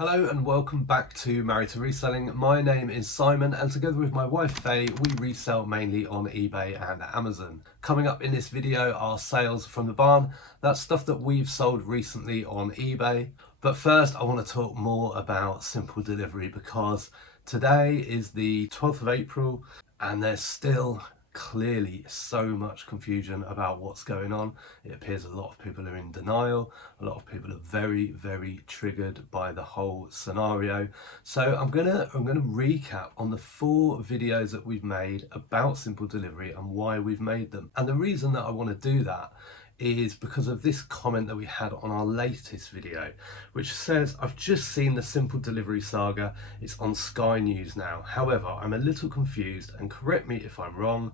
Hello and welcome back to Married to Reselling. My name is Simon and together with my wife Faye, we resell mainly on eBay and Amazon. Coming up in this video are sales from the barn. That's stuff that we've sold recently on eBay. But first I want to talk more about simple delivery because today is the 12th of April and there's still clearly so much confusion about what's going on. It appears a lot of people are in denial. A lot of people are very triggered by the whole scenario. So I'm gonna recap on the 4 videos that we've made about simple delivery and why we've made them. And the reason that I want to do that is because of this comment that we had on our latest video, which says, I've just seen the simple delivery saga, it's on Sky News now. However, I'm a little confused and correct me if I'm wrong.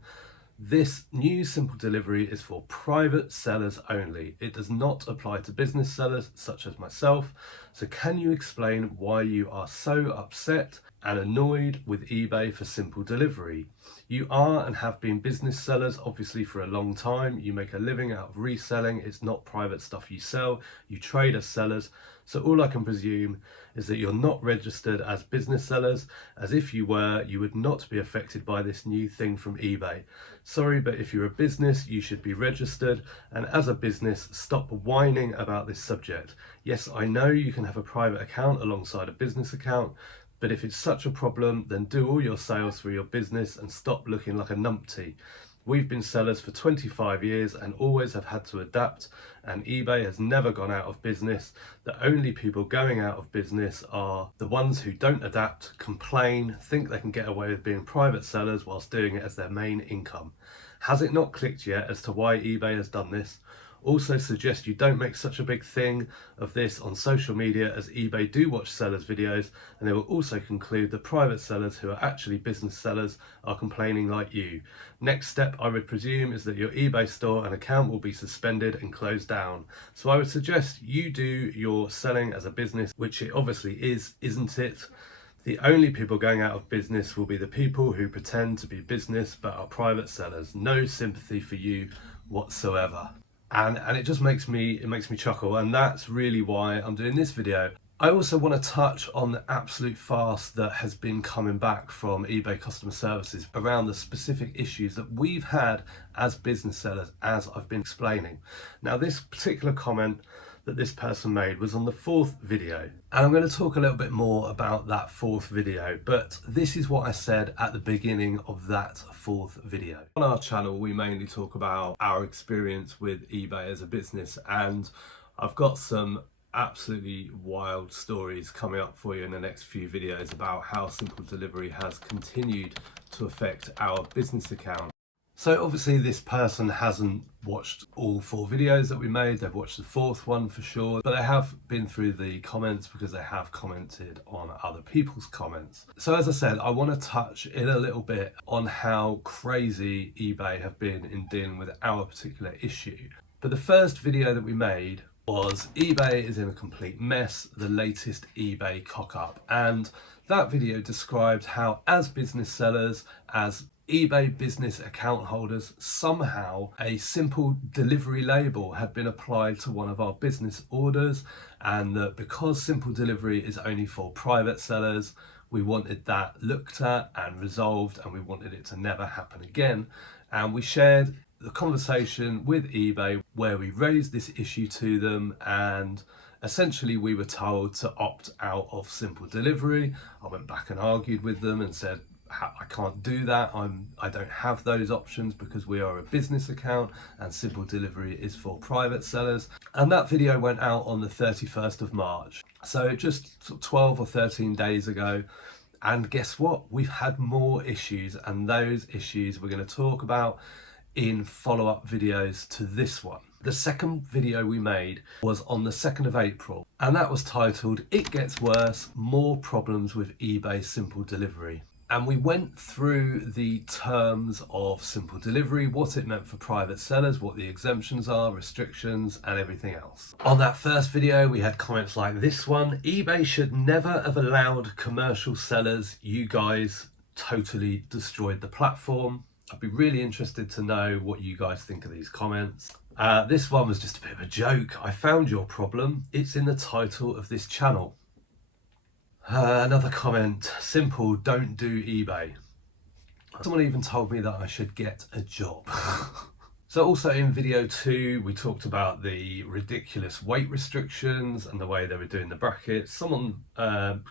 This new simple delivery is for private sellers only. It does not apply to business sellers such as myself. So can you explain why you are so upset and annoyed with eBay for simple delivery? You are and have been business sellers obviously for a long time. You make a living out of reselling. It's not private stuff you sell. You trade as sellers. So all I can presume is that you're not registered as business sellers, as if you were, you would not be affected by this new thing from eBay. Sorry, but if you're a business, you should be registered, and as a business, stop whining about this subject. Yes, I know you can have a private account alongside a business account, but if it's such a problem, then do all your sales through your business and stop looking like a numpty. We've been sellers for 25 years and always have had to adapt, and eBay has never gone out of business. The only people going out of business are the ones who don't adapt, complain, think they can get away with being private sellers whilst doing it as their main income. Has it not clicked yet as to why eBay has done this? Also suggest you don't make such a big thing of this on social media, as eBay do watch sellers videos, and they will also conclude that private sellers who are actually business sellers are complaining like you. Next step, I would presume, is that your eBay store and account will be suspended and closed down. So I would suggest you do your selling as a business, which it obviously is, isn't it? The only people going out of business will be the people who pretend to be business but are private sellers. No sympathy for you whatsoever. And it just makes me chuckle, and that's really why I'm doing this video. I also want to touch on the absolute farce that has been coming back from eBay customer services around the specific issues that we've had as business sellers, as I've been explaining. Now, this particular comment that this person made was on the 4th video, and I'm going to talk a little bit more about that 4th video, but this is what I said at the beginning of that 4th video. On our channel we mainly talk about our experience with eBay as a business, and I've got some absolutely wild stories coming up for you in the next few videos about how simple delivery has continued to affect our business account. So obviously this person hasn't watched all 4 videos that we made. They've watched the 4th one for sure, but they have been through the comments because they have commented on other people's comments. So as I said, I want to touch in a little bit on how crazy eBay have been in dealing with our particular issue. But the first video that we made was eBay is in a complete mess, the latest eBay cock up. And that video described how, as business sellers, as eBay business account holders, somehow a simple delivery label had been applied to one of our business orders, and that because simple delivery is only for private sellers, we wanted that looked at and resolved, and we wanted it to never happen again. And we shared the conversation with eBay where we raised this issue to them, and essentially we were told to opt out of simple delivery. I went back and argued with them and said, I can't do that. I don't have those options because we are a business account and simple delivery is for private sellers. And that video went out on the 31st of March. So just 12 or 13 days ago. And guess what? We've had more issues, and those issues we're going to talk about in follow-up videos to this one. The second video we made was on the 2nd of April, and that was titled, It Gets Worse, More Problems with eBay Simple Delivery. And we went through the terms of simple delivery, what it meant for private sellers, what the exemptions are, restrictions, and everything else. On that first video, we had comments like this one: eBay should never have allowed commercial sellers. You guys totally destroyed the platform. I'd be really interested to know what you guys think of these comments. This one was just a bit of a joke. I found your problem. It's in the title of this channel. Another comment, simple, don't do eBay. Someone even told me that I should get a job. So also in video 2, we talked about the ridiculous weight restrictions and the way they were doing the brackets. Someone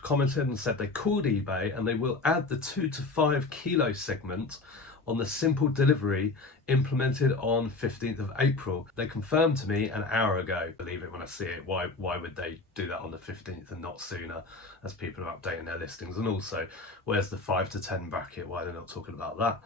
commented and said they called eBay and they will add the 2 to 5 kilo segment on the simple delivery implemented on 15th of April. They confirmed to me an hour ago. Believe it when I see it. Why would they do that on the 15th and not sooner, as people are updating their listings? And also, where's the 5 to 10 bracket? Why they're not talking about that?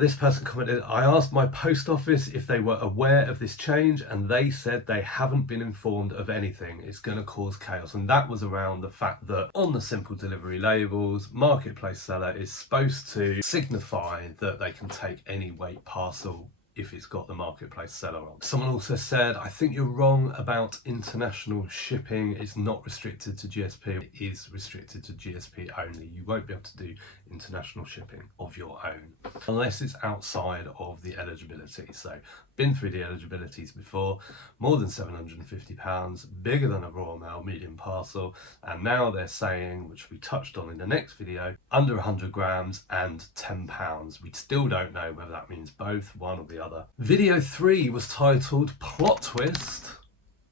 This person commented, I asked my post office if they were aware of this change and they said they haven't been informed of anything. It's going to cause chaos. And that was around the fact that on the simple delivery labels, marketplace seller is supposed to signify that they can take any weight parcel if it's got the marketplace seller on. Someone also said, I think you're wrong about international shipping. It's not restricted to GSP. It is restricted to GSP only. You won't be able to do international shipping of your own unless it's outside of the eligibility. So been through the eligibilities before, more than £750, bigger than a Royal Mail medium parcel, and now they're saying, which we touched on in the next video, under 100 grams and £10. We still don't know whether that means both, one or the other. Video 3 was titled Plot Twist,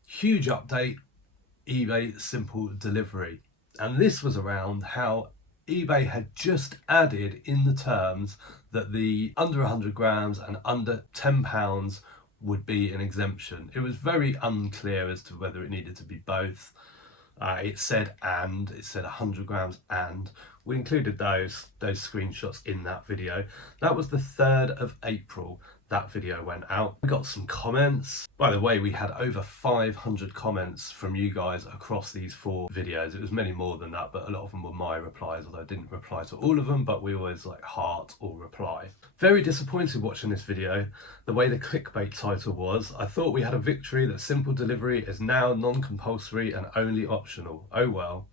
huge update, eBay simple delivery. And this was around how eBay had just added in the terms that the under 100 grams and under £10 would be an exemption. It was very unclear as to whether it needed to be both. It said 100 grams and. We included those screenshots in that video. That was the 3rd of April. That video went out. We got some comments. By the way, we had over 500 comments from you guys across these 4 videos. It was many more than that, but a lot of them were my replies, although I didn't reply to all of them, but we always like heart or reply. Very disappointed watching this video. The way the clickbait title was, I thought we had a victory that simple delivery is now non-compulsory and only optional. Oh well.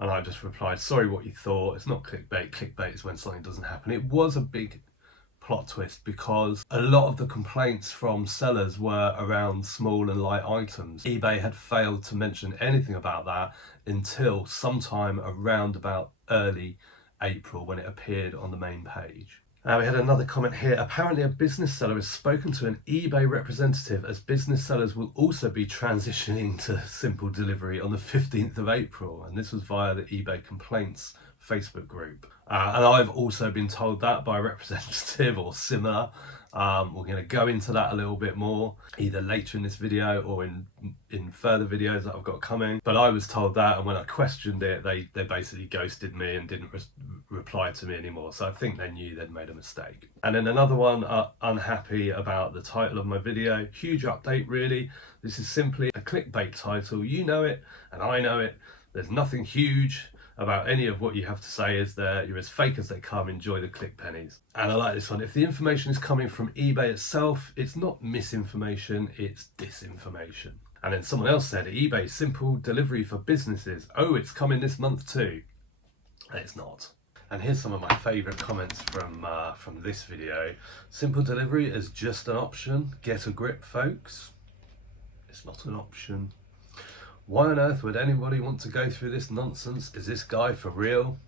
And I just replied, sorry what you thought. It's not clickbait. Clickbait is when something doesn't happen. It was a big plot twist because a lot of the complaints from sellers were around small and light items. eBay had failed to mention anything about that until sometime around about early April when it appeared on the main page. We had another comment here. Apparently a business seller has spoken to an eBay representative as business sellers will also be transitioning to simple delivery on the 15th of April. And this was via the eBay complaints Facebook group. And I've also been told that by a representative or similar. We're going to go into that a little bit more, either later in this video or in further videos that I've got coming. But I was told that, and when I questioned it, they basically ghosted me and didn't reply to me anymore. So I think they knew they'd made a mistake. And then another one, unhappy about the title of my video. Huge update, really. This is simply a clickbait title. You know it, and I know it. There's nothing huge about any of what you have to say, is there? You're as fake as they come, enjoy the click pennies. And I like this one. If the information is coming from eBay itself, it's not misinformation, it's disinformation. And then someone else said, eBay simple delivery for businesses. Oh, it's coming this month too. And it's not. And here's some of my favourite comments from this video. Simple delivery is just an option. Get a grip, folks. It's not an option. Why on earth would anybody want to go through this nonsense? Is this guy for real?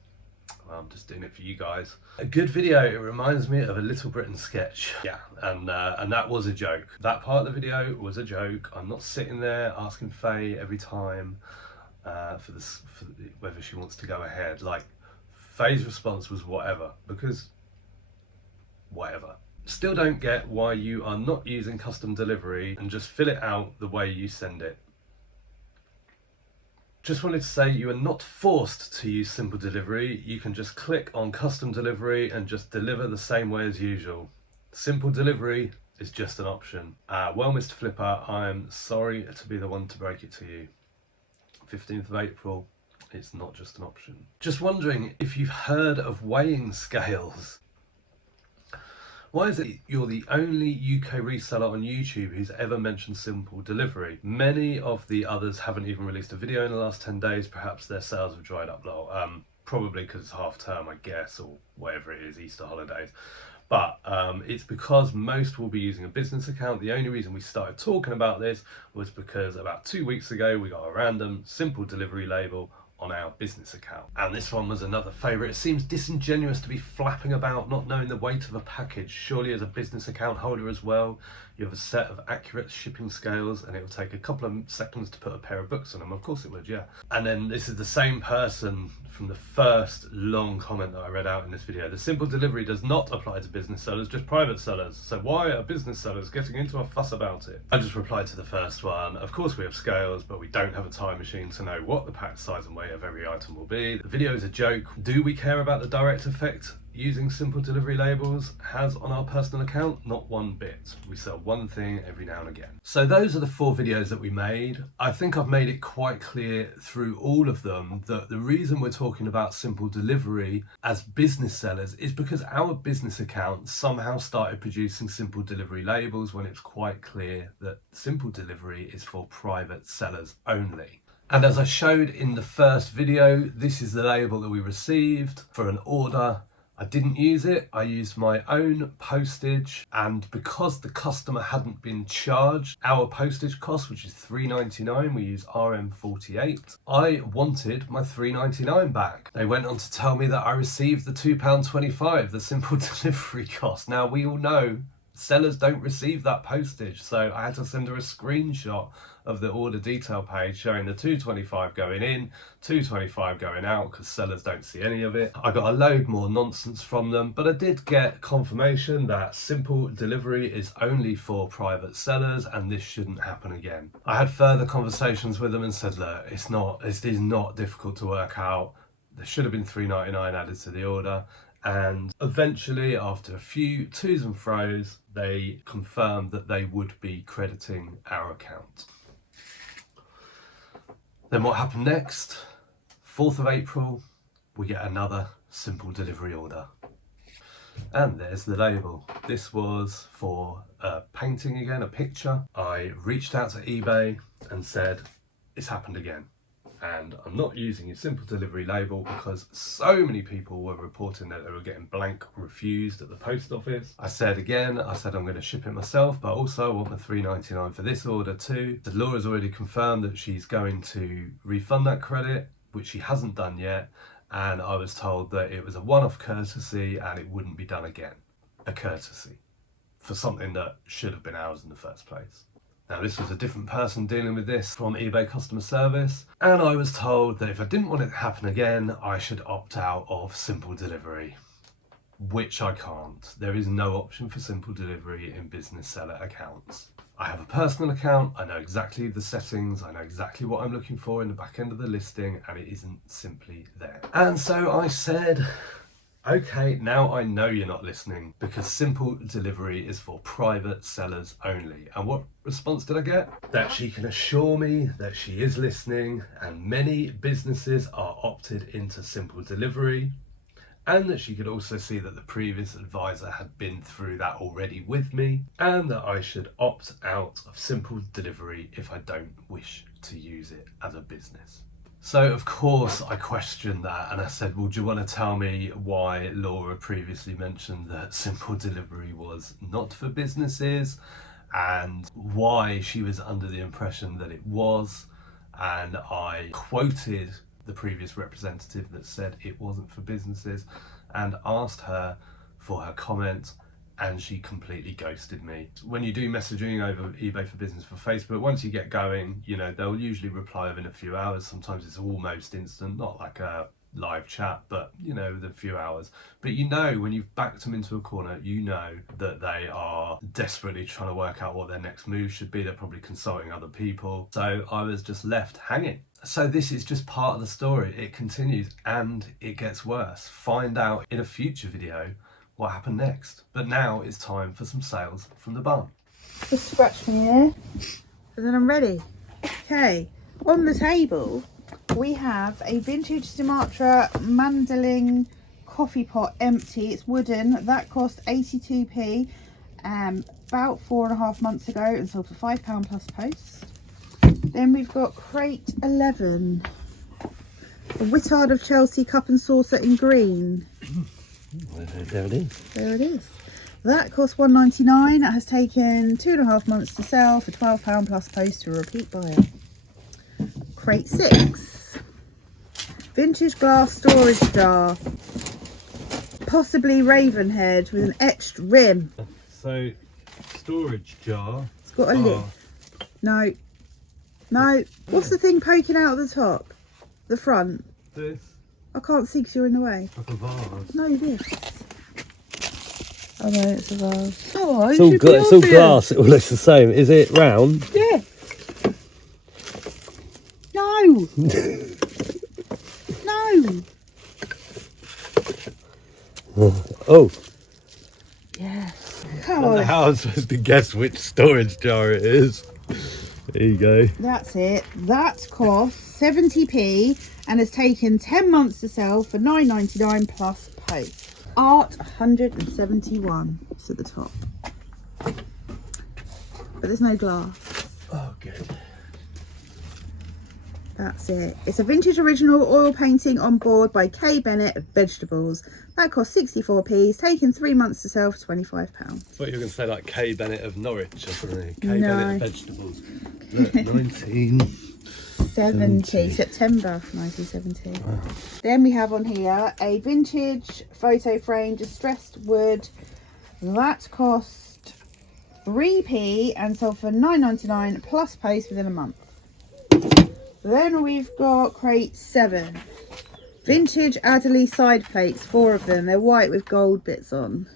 Well, I'm just doing it for you guys. A good video. It reminds me of a Little Britain sketch. Yeah, and that was a joke. That part of the video was a joke. I'm not sitting there asking Faye every time for whether she wants to go ahead. Like, Faye's response was whatever, because whatever. Still don't get why you are not using custom delivery and just fill it out the way you send it. Just wanted to say you are not forced to use simple delivery. You can just click on custom delivery and just deliver the same way as usual. Simple delivery is just an option. Well, Mr. Flipper, I'm sorry to be the one to break it to you. 15th of April, it's not just an option. Just wondering if you've heard of weighing scales. Why is it you're the only UK reseller on YouTube who's ever mentioned simple delivery? Many of the others haven't even released a video in the last 10 days. Perhaps their sales have dried up. Probably because it's half term, I guess, or whatever it is, Easter holidays. But it's because most will be using a business account. The only reason we started talking about this was because about 2 weeks ago, we got a random simple delivery label on our business account. And this one was another favourite. It seems disingenuous to be flapping about not knowing the weight of a package. Surely as a business account holder as well, you have a set of accurate shipping scales and it will take a couple of seconds to put a pair of books on them. Of course it would, yeah. And then this is the same person from the first long comment that I read out in this video. The simple delivery does not apply to business sellers, just private sellers. So why are business sellers getting into a fuss about it? I just replied to the first one. Of course we have scales, but we don't have a time machine to know what the pack size and weight of every item will be. The video is a joke. Do we care about the direct effect using simple delivery labels has on our personal account? Not one bit. We sell one thing every now and again. So those are the 4 videos that we made. I think I've made it quite clear through all of them that the reason we're talking about simple delivery as business sellers is because our business account somehow started producing simple delivery labels when it's quite clear that simple delivery is for private sellers only. And as I showed in the first video, this is the label that we received for an order. I didn't use it, I used my own postage, and because the customer hadn't been charged our postage cost, which is $3.99, we use RM48, I wanted my $3.99 back. They went on to tell me that I received the £2.25, the simple delivery cost. Now we all know sellers don't receive that postage, so I had to send her a screenshot of the order detail page showing the $2.25 going in, $2.25 going out, because sellers don't see any of it. I got a load more nonsense from them, but I did get confirmation that simple delivery is only for private sellers and this shouldn't happen again. I had further conversations with them and said, look, it is not difficult to work out. There should have been $3.99 added to the order. And eventually, after a few to's and fro's, they confirmed that they would be crediting our account. Then what happened next? 4th of April, we get another simple delivery order. And there's the label. This was for a painting again, a picture. I reached out to eBay and said, it's happened again. And I'm not using a simple delivery label because so many people were reporting that they were getting blank refused at the post office. I said I'm going to ship it myself, but also I want the $3.99 for this order too. So Laura's already confirmed that she's going to refund that credit, which she hasn't done yet. And I was told that it was a one-off courtesy and it wouldn't be done again. A courtesy for something that should have been ours in the first place. Now this was a different person dealing with this from eBay customer service, and I was told that if I didn't want it to happen again, I should opt out of simple delivery, which I can't. There is no option for simple delivery in business seller accounts. I have a personal account, I know exactly the settings, I know exactly what I'm looking for in the back end of the listing, and it isn't simply there. And so I said, okay, now I know you're not listening because simple delivery is for private sellers only. And what response did I get? That she can assure me that she is listening and many businesses are opted into simple delivery, and that she could also see that the previous advisor had been through that already with me, and that I should opt out of simple delivery if I don't wish to use it as a business. So of course I questioned that and I said, well, do you want to tell me why Laura previously mentioned that simple delivery was not for businesses and why she was under the impression that it was? And I quoted the previous representative that said it wasn't for businesses and asked her for her comment, and she completely ghosted me. When you do messaging over eBay for Business for Facebook, once you get going, you know, they'll usually reply within a few hours. Sometimes it's almost instant, not like a live chat, but you know, within a few hours. But you know, when you've backed them into a corner, you know that they are desperately trying to work out what their next move should be. They're probably consulting other people. So I was just left hanging. So this is just part of the story. It continues and it gets worse. Find out in a future video what happened next. But now it's time for some sales from the barn. Just scratch me here and then I'm ready. Okay, on the table we have a vintage Sumatra mandolin coffee pot, empty. It's wooden. That cost 82p about 4.5 months ago and sold for £5 plus post. Then we've got crate 11, a Whittard of Chelsea cup and saucer in green. There it is. There it is. That cost £1.99. That has taken 2.5 months to sell for £12 plus post to a repeat buyer. Crate 6. Vintage glass storage jar. Possibly Ravenhead with an etched rim. So, storage jar. It's got a lid. No. No. What's the thing poking out of the top? The front. This. I can't see because you're in the way. Like a vase. No, this. Oh no, it's a vase. Oh, It's all glass. It all looks the same. Is it round? Yeah. No. No. Oh. Yes. I Come wonder on. how I'm supposed to guess which storage jar it is. There you go. That's it. That costs 70p and has taken 10 months to sell for £9.99 plus post. Art 171. It's at the top. But there's no glass. Oh, good. That's it. It's a vintage original oil painting on board by K. Bennett of Vegetables. That costs 64p. It's taken 3 months to sell for £25. I thought you were going to say like K. Bennett of Norwich or something. K. No. Bennett of Vegetables. Look, 1970. September 1970. Wow. Then we have on here a vintage photo frame, distressed wood. That cost 3p and sold for £9.99 plus post within a month. Then we've got crate 7. Vintage Adderley side plates, 4 of them. They're white with gold bits on.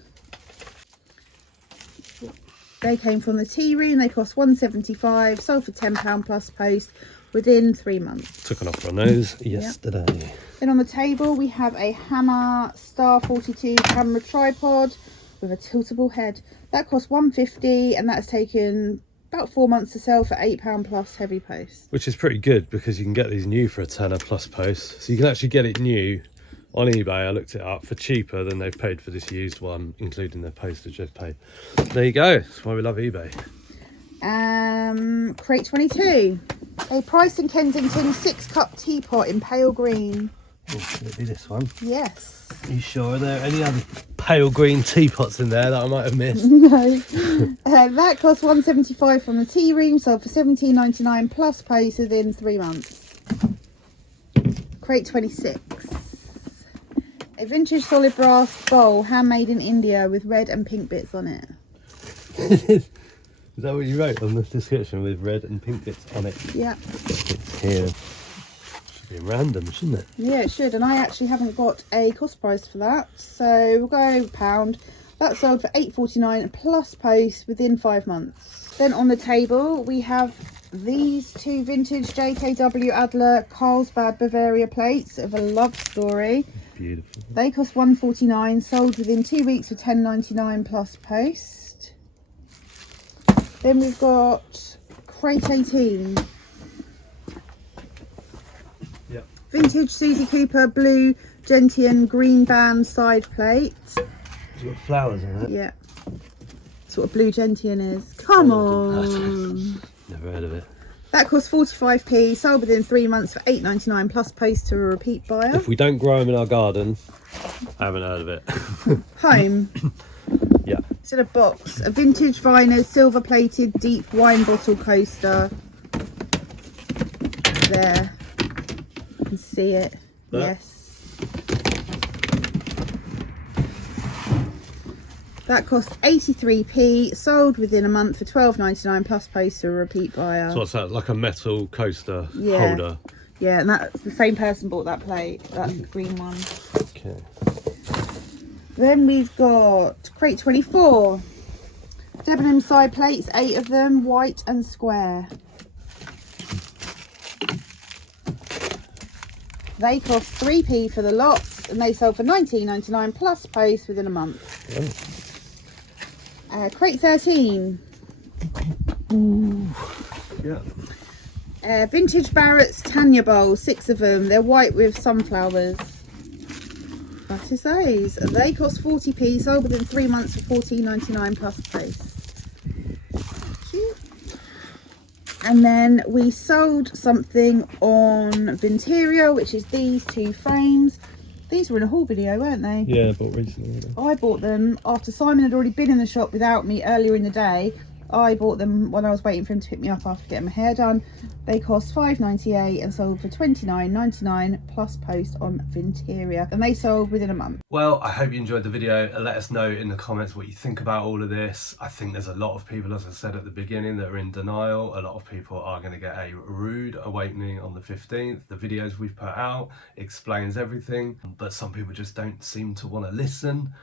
They came from the tea room. They cost £1.75, sold for £10 plus post within 3 months. Took an offer on those yesterday. Yep. Then on the table we have a Hammer Star 42 camera tripod with a tiltable head. That costs £1.50 and that's taken about 4 months to sell for £8 plus heavy post. Which is pretty good because you can get these new for a tenner plus post. So you can actually get it new on eBay. I looked it up for cheaper than they've paid for this used one, including their postage they've paid. There you go. That's why we love eBay. Crate 22. A Price and Kensington 6-cup teapot in pale green. Oh, could it be this one? Yes. Are you sure? Are there any other pale green teapots in there that I might have missed? No. That costs £1.75 from the tea room, sold for £17.99 plus post within 3 months. Crate 26. A vintage solid brass bowl, handmade in India with red and pink bits on it. Is that what you wrote on the description, with red and pink bits on it? Yeah. It's here. Should be random, shouldn't it? Yeah, it should. And I actually haven't got a cost price for that. So we'll go £1. That sold for £8.49 plus post within 5 months. Then on the table we have these 2 vintage JKW Adler Carlsbad Bavaria plates of a love story. Beautiful. They cost £1.49, sold within 2 weeks for £10.99 plus post. Then we've got crate 18. Yep. Vintage Susie Cooper blue gentian green band side plate. It's got flowers in it. Yeah. That's what a blue gentian is. Come on. Never heard of it. That costs 45p, sold within 3 months for £8.99 plus post to a repeat buyer. If we don't grow them in our garden, I haven't heard of it. Home. Yeah. It's in a box. A vintage Viner silver plated deep wine bottle coaster. There. You can see it. There. Yes. That cost 83p, sold within a month for £12.99 plus post to a repeat buyer. So what's that, like a metal coaster holder? Yeah, and that's the same person bought that plate, that green one. Okay. Then we've got crate 24. Debenham side plates, 8 of them, white and square. They cost 3p for the lot and they sold for £19.99 plus post within a month. Crate 13. Ooh. Yeah. Vintage Barrett's Tanya Bowl, 6 of them. They're white with sunflowers. That is those. They cost 40p, sold within 3 months for £14.99 plus post. And then we sold something on Vinteria, which is these 2 frames. These were in a haul video, weren't they? Yeah, I bought recently. I bought them after Simon had already been in the shop without me earlier in the day. I bought them when I was waiting for him to pick me up after getting my hair done. They cost £5.98 and sold for £29.99 plus post on Vinteria, and they sold within a month. Well, I hope you enjoyed the video, and let us know in the comments what you think about all of this. I think there's a lot of people, as I said at the beginning, that are in denial. A lot of people are going to get a rude awakening on the 15th. The videos we've put out explains everything, but some people just don't seem to want to listen.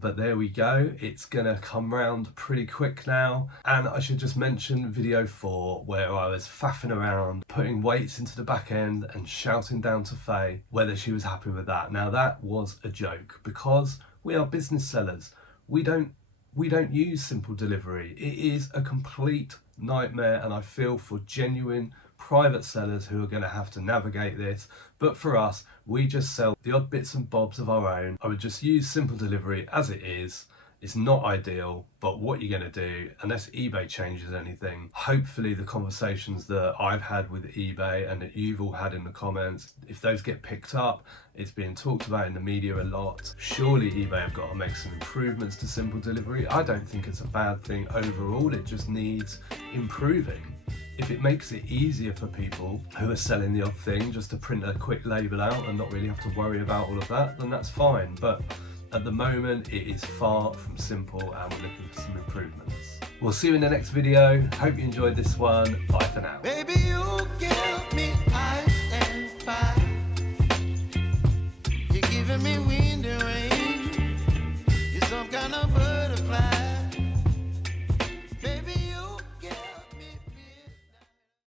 But there we go, it's gonna come round pretty quick now. And I should just mention video 4, where I was faffing around, putting weights into the back end and shouting down to Faye whether she was happy with that. Now that was a joke, because we are business sellers. We don't use simple delivery. It is a complete nightmare, and I feel for genuine private sellers who are going to have to navigate this. But for us, we just sell the odd bits and bobs of our own. I would just use simple delivery as it is. It's not ideal, but what you're going to do, unless eBay changes anything, hopefully the conversations that I've had with eBay and that you've all had in the comments, if those get picked up, it's being talked about in the media a lot. Surely eBay have got to make some improvements to simple delivery. I don't think it's a bad thing overall, it just needs improving. If it makes it easier for people who are selling the odd thing just to print a quick label out and not really have to worry about all of that, then that's fine. But at the moment, it is far from simple, and we're looking for some improvements. We'll see you in the next video. Hope you enjoyed this one. Bye for now. Baby, you give me